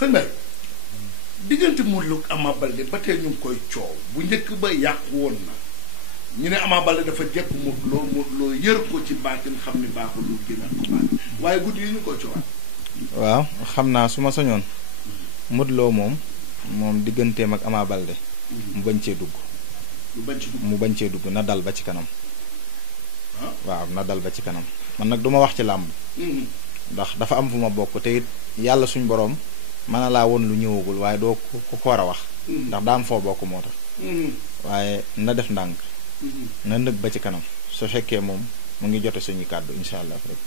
sëñ Mbaye diggante Modou Lo ak Ama Baldé ba tey ñu ngi koy coow bu njëkk ba yàqu woon na ñu ne Ama Baldé dafa jekk Modou Lo yër ko ci baatin xam ni baaxul lu génnaat ko baatin waaye guddi yi ñu koy coowaat. waaw xam naa su ma soñoon Modou Lo moom digganteem ak Ama Baldé mu bañ cee dugg. mu bañ cee dugg na dal ba ci kanam. waaw na dal ba ci kanam man nag du ma wax ci làmb. ndax dafa am fu ma bokk te it yàlla suñ boroom mën na laa woon lu ñëwagul waaye doo ko war a wax. ndax daa am foo bokk moo tax. waaye na def ndànk. na nëg ba ci kanam su fekkee moom mu ngi jote suñu kàddu incha allah rek.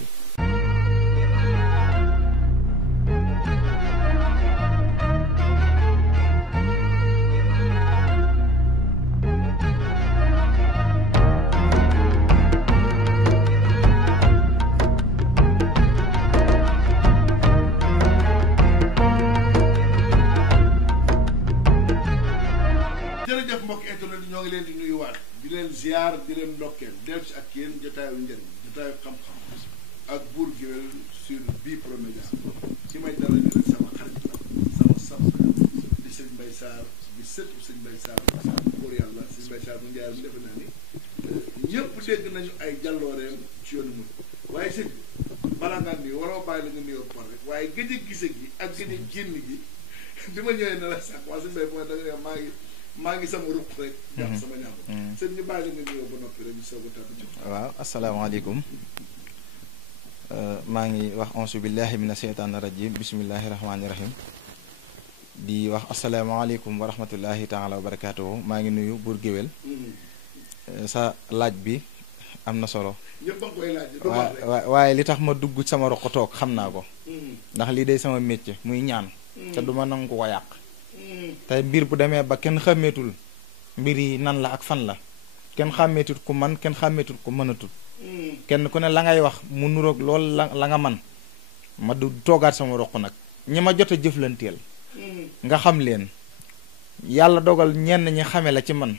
ñoo ngi leen di nuyuwaat di leen ziar di leen ndokkeel dellu si ak yéen jotaayu njëriñ jotaayu xam-xam ak Bour Gueweul sur Bprod Média ci may dara ñu leen sama xarit la sama di sëñ Mbaye Sarr di sëtu sëñ Mbaye Sarr pour yàlla sëñ Mbaye Sarr mu njaay mu defe naa ni ñëpp dégg nañu ay jàllooreem ci yoonu mu waaye sëñ bi balaa ngaa nuyu waroo bàyyi la nga nuyoo par rek waaye gëj a gise gi ak gëj a génn gi bi ma ñëwee ne la sax waa sëñ Mbaye mooy da nga maa ngi sama ruq rek. jàpp sama ñaam. sëñ ñu bàyyi la nga nuyoo ba noppi rek ñu soog a tàbbi ci. waaw asalaamaaleykum maa ngi wax auzu billahi mina seytaani rajim bismillahi rahmaani rahim di wax asalaamaaleykum wa rahmatullahi taala wa barakaatuhu maa ngi nuyu Bour Gueweul. sa laaj bi am na solo. ñëpp a ngi koy laaj. waaye li tax ma dugg sama ruq toog xam naa ko. ndax lii day sama métier muy ñaan. te du ma nangu ko yàq. te mbir bu demee ba kenn xàmmeetul mbir yi nan la ak fan la kenn xàmmeetul ku man kenn xàmmeetul ku mënatul kenn ku ne la ngay wax mu nuroog lool la nga man ma du toogaat sama roq nag ñi ma jot a jëflanteel nga xam leen yàlla dogal ñenn ñi xame la ci man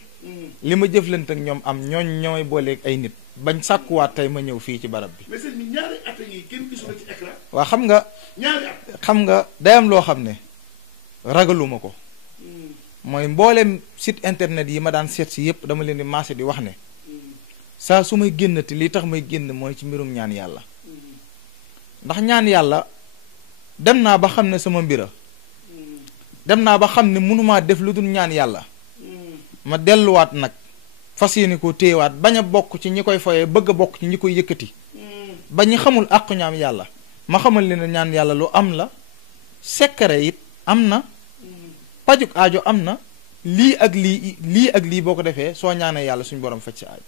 li ma jëflante ak ñoom am ñooy booleeg ay nit bañ sàkkuwaat tey ma ñëw fii ci barab bi. mais sëñ bi ñaari at yi kenn gisu la ci écran. waaw xam nga. ñaari at. xam nga day am loo xam ne ragaluma ko. mooy mboolem site internet yi ma daan seet si yëpp dama leen di maase di wax ne saa su may génnati li tax may génn mooy ci mbirum ñaan yàlla ndax ñaan yàlla dem naa ba xam ne sama mbira dem naa ba xam ne mënumaa def lu dul ñaan yàlla ma delluwaat nag fas yéene koo téyewaat bañ a bokk ci ñi koy foyee bëgg a bokk ci ñi koy yëkkati ba ñi xamul àqu ñaan yàlla ma xamal leen ñaan yàlla lu am la secret it am na pajuk aajo am na lii ak lii boo ko defee soo ñaanee yàlla suñu borom faj si aajo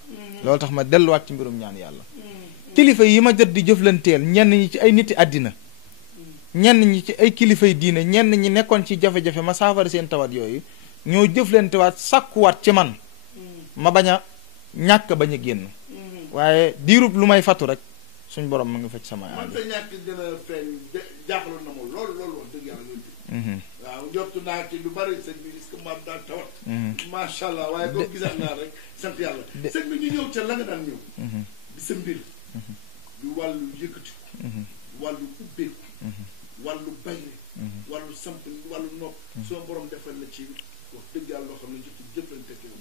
loolu tax ma delluwaat ci mbirum ñaan yàlla kilifa yi ma jot di jëflanteel ñenn ñi ci ay niti àddina ñenn ñi ci ay kilifay diine ñenn ñi nekkoon ci jafe-jafe ma saafara seen tawat yooyu ñoo jëflantewaat sàkkuwaat ci man ma bañ a ñàkk bañ a génn waaye diirub lu may fattu rek suñu borom ma ngi faj sama aajo. man sa ñàkk gën a feeñ jaaxaloon na ma loolu wax dëgg yàlla waaw njortu naa ci lu bari sëñ bi est-ce que maam daal tawat macha allah waaye comme gisaat naa rek sant yàlla sëñ bi ñu ñëw ca la nga daan ñëw di sa mbir di wàllu yëkkatiku wàllu ubbeeku wàllu bayre wàllu samp wàllu nopp soo borom defal la ci wax dëgg yàlla loo xam ne jot jëflante ak yow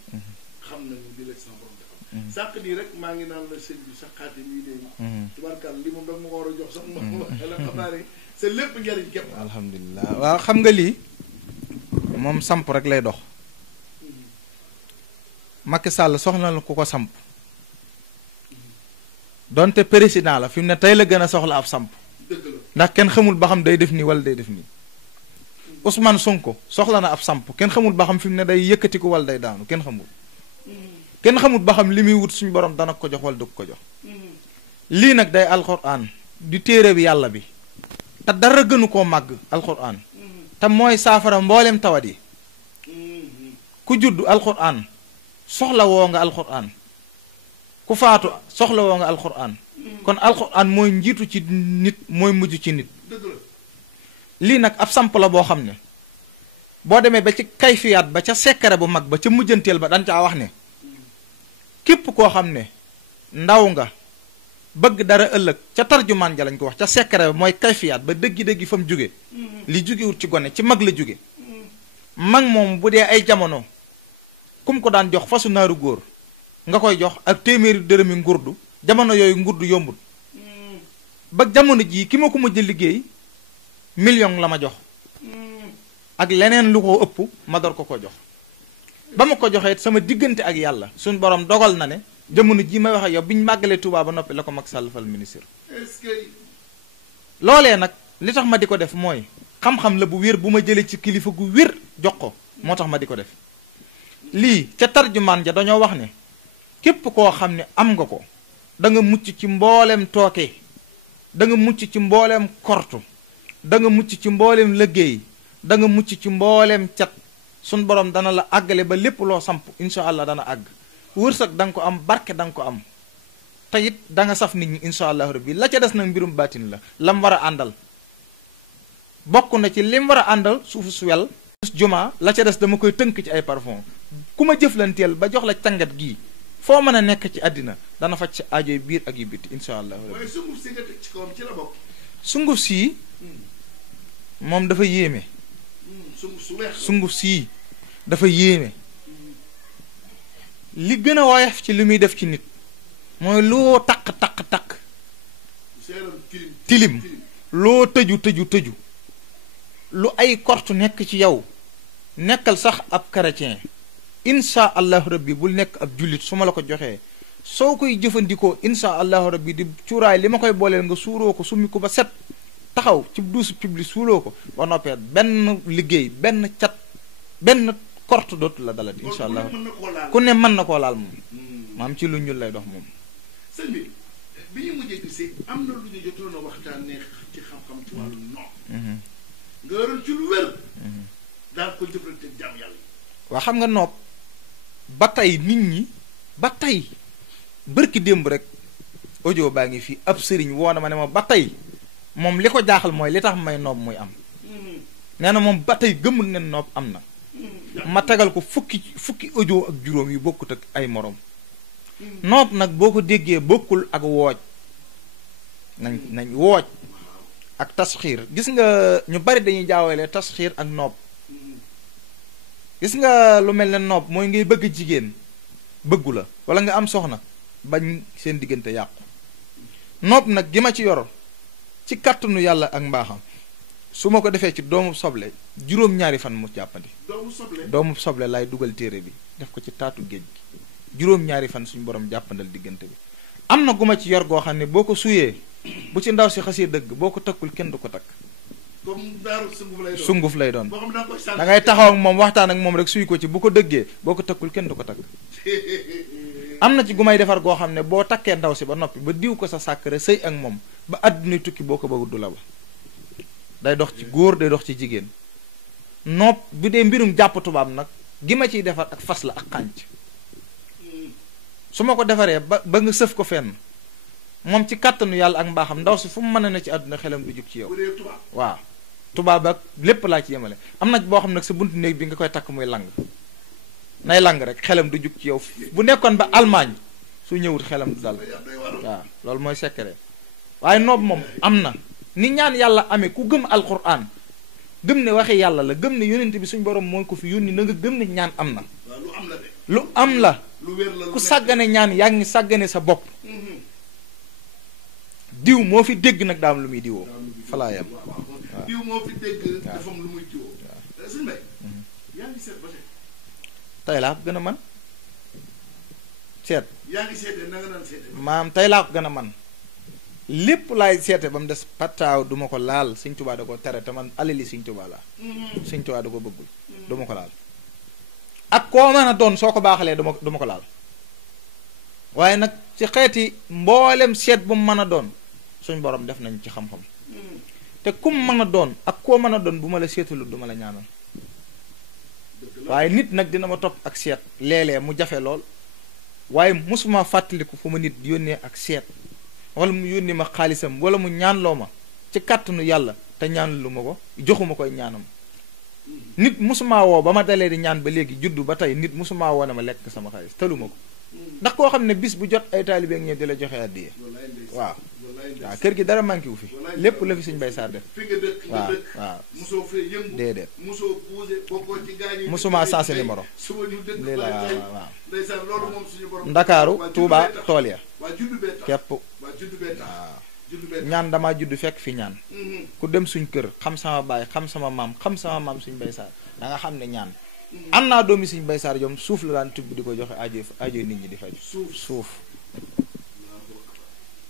xam nañu li la sama borom defal sànq nii rek maa ngi naan la sëñ bi sa xaati mii léegi tubarkal li moom dag ma ko war a jox sax ma la xam naa ne c'est lépp njariñ képp. alhamdulilah waaw xam nga lii moom samp rek lay dox Macky Sall soxla na ku ko samp donte président la fi mu ne tey la gën a soxla ab samp ndax kenn xamul ba xam day def nii wala day def nii Ousmane Sonko soxla na ab samp kenn xamul ba xam fi mu ne day yëkkati ko wala day daanu kenn xamul ba xam li muy wut suñu borom dana ko jox wala du ko jox lii nag day alxuraan di téere bi yàlla bi te dara gënu koo màgg alxuraan te mooy saafara mboolem tawat yi ku judd alxuraan soxla woo nga alxuraan ku faatu soxla woo nga alxuraan kon alxuraan mooy njiitu ci nit mooy mujj ci nit lii nag ab samp la boo xam ne boo demee ba ci kayfiyaat ba ca sekkare bu mag ba ca mujjanteel ba dañ caa wax ne képp koo xam ne ndaw nga bëgg dara ëllëg ca tarjumaan ja lañ ko wax ca secret mooy kayfiyaat ba dëggi-dëggi fa mu jóge li jógewut ci gone ci mag la jóge mag moom bu dee ay jamono kum ko daan jox fasu naaru góor nga koy jox ak téeméeri dërëmi ngurdu jamono yooyu ngurdu yombut ba jamono jii ki ma ko mujj liggéey million la ma jox ak leneen lu ko ëpp ma door ko jox ba ma ko joxee sama diggante ak yàlla suñ borom dogal na ne jamono jii may wax ak yow bi ñu màggalee Touba ba noppi la ko Macky Sall fal ministre. est-ce que loolee nag li tax ma di ko def mooy xam-xam la bu wér bu ma jëlee ci kilifa gu wér jox ko moo tax ma di ko def lii ca tarjumaan ja dañoo wax ne képp koo xam ne am nga ko da nga mucc ci mbooleem tooke da nga mucc ci mbooleem kortu da nga mucc ci mbooleem liggéey da nga mucc ci mbooleem cat suñ borom dana la àggale ba lépp loo samp incha allah dana àgg wërsëg da nga ko am barke da nga ko am te it da nga saf nit ñi incha allah rabbi la ca des nag mbirum baatin la lam war a àndal bokk na ci lim war a àndal suufu suwel juma la ca des dama koy tënk ci ay parfum ku ma jëflanteel ba jox la càngat gii foo mën a nekk ci àddina dana faj ci aajoy biir ak yu bitti incha allah rabbi mooy sunguf si nga teg ci kawam ci la bokk. sunguf sii moom dafa yéeme sunguf su weex sunguf sii dafa yéeme li gën a woyof ci li muy def ci nit mooy loo taq seeram tilim loo tëju lu ay kortu nekk ci yow nekkal sax ab chrétien insha allahu rabbi bul nekk ab jullit su ma la ko joxee soo koy jëfandikoo insha allahu rabbi di cuuraay li ma koy booleel nga suuroo ko summi ko ba set taxaw ci douche publique suuroo ko ba noppee benn liggéey benn cat benn korte dootu la dalati insha allah ku ne mën na koo laal moom maam ci lu ñuul lay dox moom sëñ bi ñu mujjee gisee am na lu ñu jotoon a waxtaanee ci xam-xam ci wàllu noom nga waroon ci lu wér daal ko jëflante jàmm yàlla waa xam nga nopp ba tey nit ñi ba tey bërki démb rek audio baa ngi fii ab sëriñ woo na ma ne ma ba tey moom li ko jaaxal mooy li tax may noob muy am nee na moom ba tey gëmul ne noob am na ma tegal ko fukki audio ak juróom yu bokkut ak ay morom noob nag boo ko déggee bokkul ak wooj nañ wooj ak tasxiir gis nga ñu bari dañuy jaawale tasxiir ak noob gis nga lu mel ne noob mooy ngay bëgg jigéen bëggu la wala nga am soxna bañ seen diggante yàqu noob nag gi ma ci yor ci kàttanu yàlla ak mbaaxam su ma ko defee ci doomu soble juróom-ñaari fan mu jàppandi doomu soble laay dugal téere bi def ko ci taatu géej gi juróom-ñaari fan suñu borom jàppandal diggante bi am na gu ma ci yor goo xam ne boo ko suyee bu ci ndaw si xasee dëgg boo ko takkul kenn du ko takk comme daaru sunguf lay doon boo xam ne da ngay taxaw ak moom waxtaan ak moom rek suy ko ci bu ko dëggee boo ko takkul kenn du ko takk am na ci gu may defar goo xam ne boo takkee ndaw si ba noppi ba diw ko sa sàkkare sëy ak moom ba àdduna tukki boo ko bëgg du la ba day dox ci góor day dox ci jigéen nopp bu dee mbirum jàpp tubaab nag gi ma ciy defar ak fas la ak xànc su ma ko defaree ba nga sëf ko fenn moom ci kàttanu yàlla ak mbaaxam ndaw si fu mu mën a ne ci àdduna xelam du jug ci yow waaw tubaab ak lépp laa ci yemale am na boo xam nag sa buntu néeg bi nga koy takk muy lang nay lang rek xelam du jug ci yow bu nekkoon ba Allemagne su ñëwut xelam du dal waaw loolu mooy secret waaye noob moom am na ni ñaan yàlla amee ku gëm alquran gëm ne waxi yàlla la gëm ne yónent bi suñ borom mooy ko fi yónni na nga gëm ne ñaan am na lu am la ku sàggane ñaan yaa ngi sàggane sa bopp diw moo fi dégg nag daam lu muy diwoo falaa yam diw moo fi dégg dafa am lu muy diwoo suñu mbay yaa ngi seet ba tey laa ko gën a man seet yaa ngi seete na nga naan seete maam tey laa ko gën a man lépp laay seete ba mu des pataaw du ma ko laal Sëñ Tuubaa da ko tere te man alali Sëñ Tuubaa laa Sëñ Tuubaa da ko bëggul du ma ko laal ak koo mën a doon soo ko baaxalee du ma ko laal waaye nag ci xeeti mboolem seet bu mu mën a doon suñ borom def nañ ci xam-xam te kum mën a doon ak koo mën a doon bu ma la seetalu du ma la ñaanal waaye nit nag dina ma topp ak seet léeg-léeg mu jafe lool waaye mosuma fàttaliku fu ma nit yónnee ak seet wala mu yónnee ma xaalisam wala mu ñaanloo ma ci kàttanu yàlla te ñaanlu ma ko joxuma koy ñaanam nit mosuma woo ba ma dalee di ñaan ba léegi juddu ba tey nit mosuma woo ne ma lekk sama xaalis taluma ko ndax koo xam ne bis bu jot ay taalibe ak ñëw di la joxe addiya waaw waaw kër gi dara manqué wu fi lépp la fi sëñ Mbay Sarr def waaw waaw musoo fee yëngu déedéet musoo bougé bokkoo ci gaañ musuma sensé numéro suba ñu dëkk lii la waaw ndeysaan loolu moom suñu borom Ndakaaru Touba tool ya waa juddu bee tax képp waa juddu bee tax waaw juddu bee tax ñaan damaa judd fekk fi ñaan ku dem suñ kër xam sama baay xam sama maam suñ Mbay Sarr da nga xam ne ñaan am naa doomi suñ Mbay Sarr jom suuf la daan tibb di ko joxe aajo nit ñi di faj suuf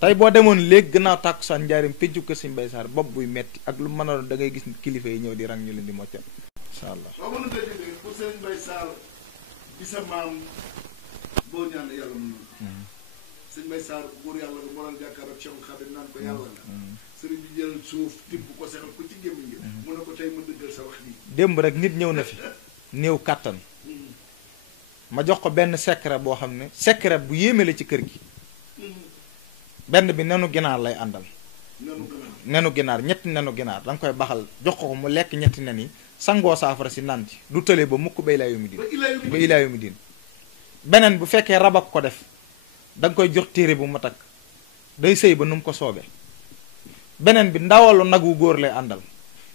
tey boo demoon léegi gannaaw tàkkusaan njaarim péncu kër suñ Mbay Sarr bopp buy metti ak lu mën a doon da ngay gis kilifa yi ñëw di rang ñu leen di moccal incha allah waaw mën nga jógee pour sëriñ Mbay Sarr di sa maam boo ñaan yàlla mu noonu sëñ Mbay Sarr buur yàlla nga moo doon jàkkaar ak Cheikh Khadim naan ko yàlla nga sëriñ bi jël suuf tibb ko sexal ko ci gémmiñ gi mu ne ko tey ma dëggal sa wax yi démb rek nit ñëw na fi néew kàttan ma jox ko benn secret boo xam ne secret bu yéeme la ci kër gi benn bi nenu ginaar lay àndal nenu ginaar ñetti nenu ginaar da nga koy baxal jox ko mu lekk ñetti nen yi sangoo saafara si naan ci du tële ba mukk ba ilaa yu mi diin ba ilaa yu mi diin beneen bu fekkee rab ak ko def da nga koy jox téere bu mu takk day sëy ba nu mu ko soobee beneen bi ndawalu nag wu góor lay àndal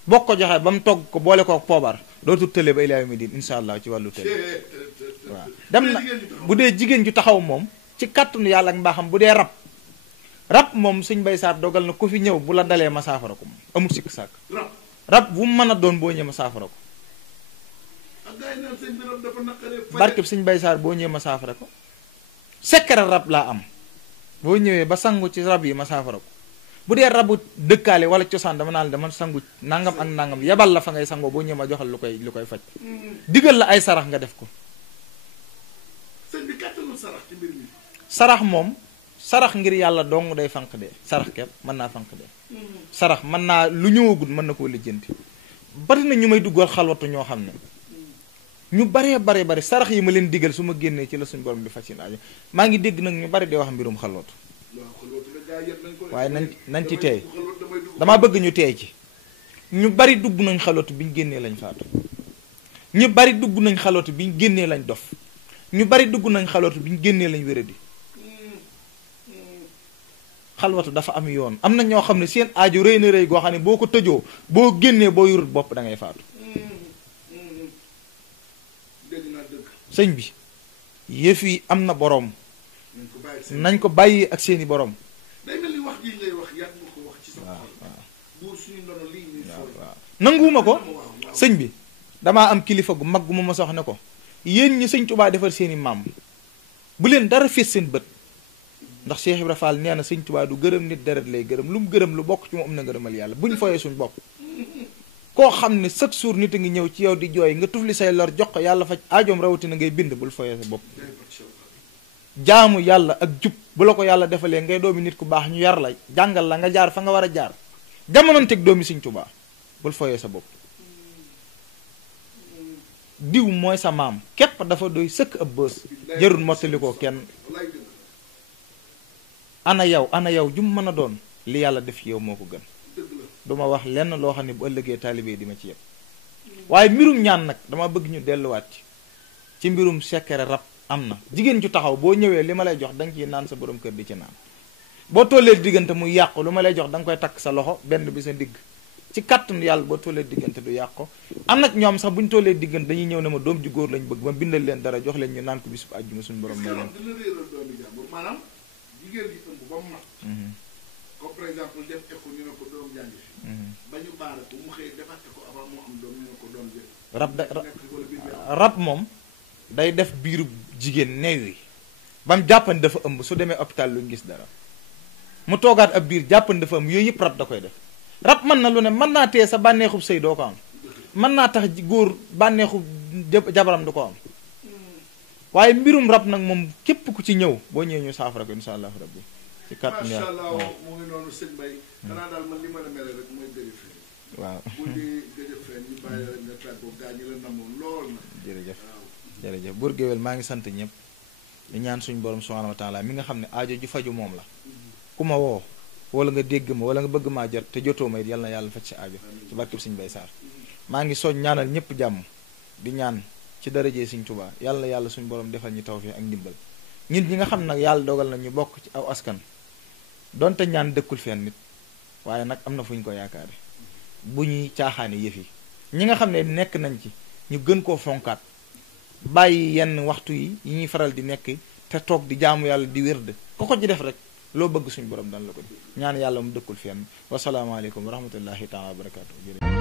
boo ko joxee ba mu togg ko boole ko poobar dootul tële ba ilaa yu mi diin insha allah ci wàllu tële waaw dem na bu dee jigéen ju taxaw moom ci kàttanu yàlla ak mbaaxam bu dee rab moom sëñ Mbay Sarr dogal na ku fi ñëw bu la dalee ma saafara ko moom amul sikk sàkk rab bu mu mën a doon boo ñëwee ma saafara ko barkeb sëñ Mbay Sarr boo ñëwee ma saafara ko secret rab laa am boo ñëwee ba sangu ci rab yi ma saafara ko bu dee rabu dëkkaale wala cosaan dama naan dama sangu nangam ak nangam yebal la fa ngay sangoo boo ñëwee ma joxal lu koy faj digal la ay sarax nga def ko sëñ bi kàttanu sarax ci mbir mi sarax moom sarax ngir yàlla dong day fanq dee sarax kepp mën naa fanq dee sarax mën naa lu ñëwagul mën na koo lijjanti bari na ñu may duggal xalwatu ñoo xam ne ñu bari sarax yi ma leen digal su ma génnee ci la suñu borom di faj seen aajo maa ngi dégg nag ñu bari di wax mbirum xalwatu waaye nañ ci teey damaa bëgg ñu teey ci ñu bari dugg nañ xalwatu bi ñu génnee lañ faatu ñu bari dugg nañ xalwatu bi ñu génnee lañ dof ñu bari dugg nañ xalwatu bi ñu génnee lañ wéradi xalwatu dafa am yoon am na ñoo xam ne seen aajo rëy na rëy goo xam ne boo ko tëjoo boo génnee boo yurut bopp da ngay faatu sëñ bi yëf yi am na boroom nañ ko bàyyi ak seeni boroom day mel ni wax ji ngay wax yàgg nga ko wax ci sa xol buur suñu ndono lii ñuy waaw nanguwuma ko sëñ bi damaa am kilifa gu mag gu ma sox ne ko yéen ñi sëñ Tubaa defar seeni maam bu leen dara fees seen bët ndax Cheikh Ibra Fall nee na sëñ Tubaa du gërëm nit deret lay gërëm lu mu gërëm lu bokk ci moom am na ngërëmal yàlla bu ñu foyee suñ bopp koo xam ne chaque jour nit a ngi ñëw ci yow di jooy nga tufli say lor jox ko yàlla faj aajoom rawatina ngay bind bul foyee sa bopp jaamu yàlla ak jub bu la ko yàlla defalee ngay doomi nit ku baax ñu yar la jàngal la nga jaar fa nga war a jaar jamononteeg doomi sëñ Tubaa bul foyee sa bopp diw mooy sa maam képp dafa doy sëkk ab bës jarul mottali ko kenn ana yow jum mën a doon li yàlla def yow moo ko gën duma wax lenn loo xam ne bu ëllëgee taalibe di ma ci yëpp waaye mbirum ñaan nag dama bëgg ñu delluwaat ci mbirum secret rab am na jigéen ju taxaw boo ñëwee li ma lay jox da nga ciy naan sa borom kër di ci naan boo tollee diggante muy yàqu lu ma lay jox da nga koy takk sa loxo benn bi sa ndigg ci kàttanu yàlla boo tollee diggante du yàqu am nag ñoom sax bu ñu tollee diggante dañuy ñëw ne ma doom ju góor lañ bëgg ma bindal leen dara jox leen ñu naan ko bis bu àjjuma suñu borom may leen maanaam jigéen gi ëmb ba mu mat comme par exemple def écho ñu ne ko doom jàngi fi ba ñu baara ko mu xëy defaat ko avant mu am doom ñu ne ko doom jël rab moom day def biiru jigéen neew yi ba mu jàppani dafa ëmb su demee hôpital luñ gis dara mu toogaat ab biir jàppani dafa ëmb yooyu yëpp rab da koy def rab mën na lu ne mën naa tee sa bànneexub sëy doo ko am mën naa tax góor bànneexub jabaram du ko am waaye mbirum rab nag moom képp ku ci ñëw boo ñëwee ñu saafara ko insha allah rabbi ci kàttan macha allah mu ngi noonu sëñ Bay xanaa daal man li ma la mel rek mooy gëj fee waaw bu di gëj fee ñu bàyyi rek nga tàggoo gaa ñi la namoon lool na jërëjëf buur géwél maa ngi sant ñëpp di ñaan suñu borom subhanahu wa taala mi nga xam ne aajo ju faju moom la ku ma woo wala nga dégg ma wala nga bëgg maa jot te jotoo ma it yàlla na yàlla faj si aajo ci barkeb sëñ Bay Sarr maa ngi soñ ñaanal ñëpp jàmm di ñaan ci darajee sëñ Tuubaa yàlla na yàlla suñu borom defal ñu tawfiix ak ndimbal ñun ñi nga xam nag yàlla dogal na ñu bokk ci aw askan donte ñaan dëkkul fenn nit waaye nag am na fu ñu ko yaakaare bu ñuy caaxaane yëf yi ñi nga xam ne nekk nañ ci ñu gën koo fonkaat bàyyi yenn waxtu yi ñuy faral di nekk te toog di jaamu yàlla di wérd ko ko ci def rek loo bëgg suñu borom dan la ko di ñaan yàlla mu dëkkul fenn wasalaamaaleykum wa rahmatullahi taala wa barakatuh.